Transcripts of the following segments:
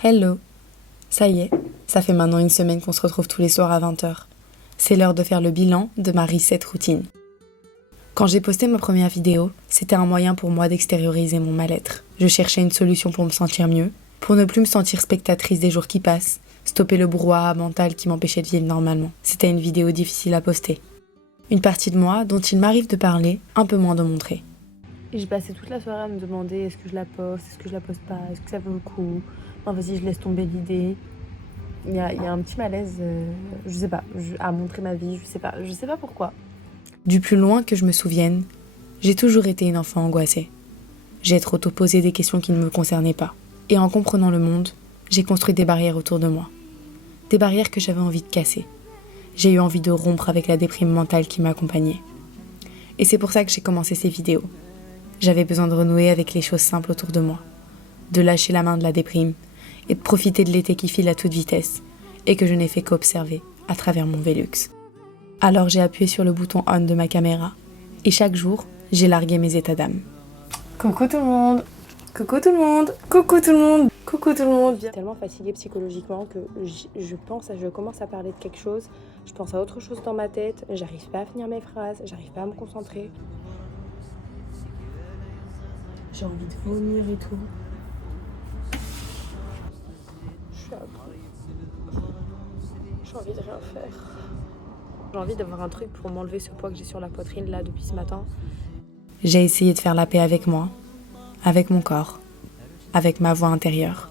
Hello! Ça y est, ça fait maintenant une semaine qu'on se retrouve tous les soirs à 20h. C'est l'heure de faire le bilan de ma reset routine. Quand j'ai posté ma première vidéo, c'était un moyen pour moi d'extérioriser mon mal-être. Je cherchais une solution pour me sentir mieux, pour ne plus me sentir spectatrice des jours qui passent, stopper le brouhaha mental qui m'empêchait de vivre normalement. C'était une vidéo difficile à poster. Une partie de moi dont il m'arrive de parler, un peu moins de montrer. Et j'ai passé toute la soirée à me demander est-ce que je la poste, est-ce que je la poste pas, est-ce que ça vaut le coup. Non, vas-y, je laisse tomber l'idée. Il y a un petit malaise, je sais pas, à montrer ma vie, je sais pas pourquoi. Du plus loin que je me souvienne, j'ai toujours été une enfant angoissée. J'ai trop tôt posé des questions qui ne me concernaient pas. Et en comprenant le monde, j'ai construit des barrières autour de moi. Des barrières que j'avais envie de casser. J'ai eu envie de rompre avec la déprime mentale qui m'accompagnait. Et c'est pour ça que j'ai commencé ces vidéos. J'avais besoin de renouer avec les choses simples autour de moi, de lâcher la main de la déprime et de profiter de l'été qui file à toute vitesse et que je n'ai fait qu'observer à travers mon Velux. Alors j'ai appuyé sur le bouton on de ma caméra et chaque jour, j'ai largué mes états d'âme. Coucou tout le monde. Coucou tout le monde. Coucou tout le monde. Coucou tout le monde. Je suis tellement fatiguée psychologiquement que je commence à parler de quelque chose, je pense à autre chose dans ma tête, j'arrive pas à finir mes phrases, j'arrive pas à me concentrer. J'ai envie de vomir et tout. Je suis à bout. J'ai envie de rien faire. J'ai envie d'avoir un truc pour m'enlever ce poids que j'ai sur la poitrine là depuis ce matin. J'ai essayé de faire la paix avec moi, avec mon corps, avec ma voix intérieure.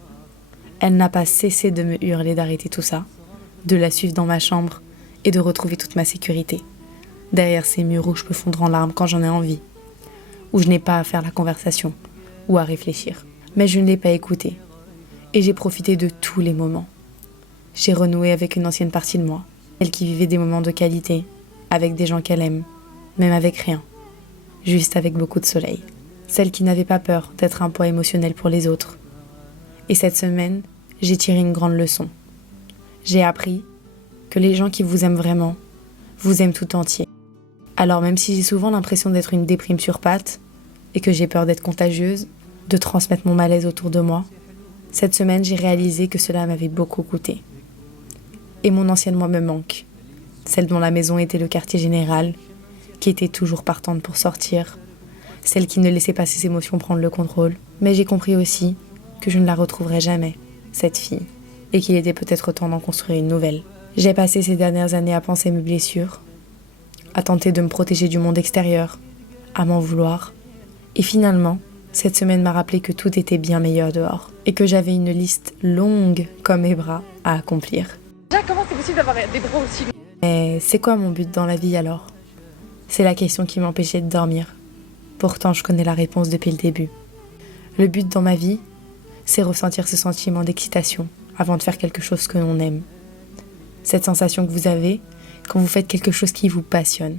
Elle n'a pas cessé de me hurler d'arrêter tout ça, de la suivre dans ma chambre et de retrouver toute ma sécurité. Derrière ces murs où je peux fondre en larmes quand j'en ai envie, où je n'ai pas à faire la conversation ou à réfléchir. Mais je ne l'ai pas écoutée. Et j'ai profité de tous les moments. J'ai renoué avec une ancienne partie de moi, elle qui vivait des moments de qualité, avec des gens qu'elle aime, même avec rien, juste avec beaucoup de soleil. Celle qui n'avait pas peur d'être un poids émotionnel pour les autres. Et cette semaine, j'ai tiré une grande leçon. J'ai appris que les gens qui vous aiment vraiment, vous aiment tout entier. Alors même si j'ai souvent l'impression d'être une déprime sur pattes, et que j'ai peur d'être contagieuse, de transmettre mon malaise autour de moi, cette semaine j'ai réalisé que cela m'avait beaucoup coûté. Et mon ancienne moi me manque, celle dont la maison était le quartier général, qui était toujours partante pour sortir, celle qui ne laissait pas ses émotions prendre le contrôle. Mais j'ai compris aussi que je ne la retrouverai jamais, cette fille, et qu'il était peut-être temps d'en construire une nouvelle. J'ai passé ces dernières années à penser mes blessures, à tenter de me protéger du monde extérieur, à m'en vouloir. Et finalement, cette semaine m'a rappelé que tout était bien meilleur dehors, et que j'avais une liste longue comme mes bras à accomplir. Déjà, comment c'est possible d'avoir des bras aussi longs? Mais c'est quoi mon but dans la vie alors ? C'est la question qui m'empêchait de dormir. Pourtant, je connais la réponse depuis le début. Le but dans ma vie, c'est ressentir ce sentiment d'excitation avant de faire quelque chose que l'on aime. Cette sensation que vous avez quand vous faites quelque chose qui vous passionne.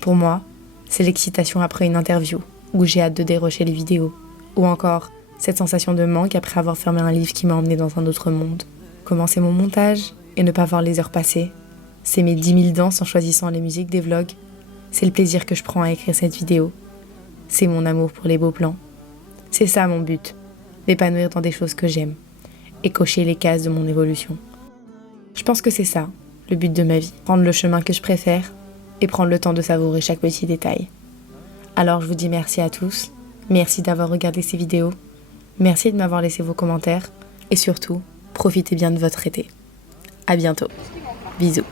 Pour moi, c'est l'excitation après une interview, où j'ai hâte de dérocher les vidéos. Ou encore, cette sensation de manque après avoir fermé un livre qui m'a emmené dans un autre monde. Commencer mon montage et ne pas voir les heures passer. C'est mes 10 000 danses en choisissant les musiques des vlogs. C'est le plaisir que je prends à écrire cette vidéo. C'est mon amour pour les beaux plans. C'est ça mon but, m'épanouir dans des choses que j'aime et cocher les cases de mon évolution. Je pense que c'est ça, le but de ma vie. Prendre le chemin que je préfère et prendre le temps de savourer chaque petit détail. Alors je vous dis merci à tous, merci d'avoir regardé ces vidéos, merci de m'avoir laissé vos commentaires et surtout, profitez bien de votre été. À bientôt. Bisous.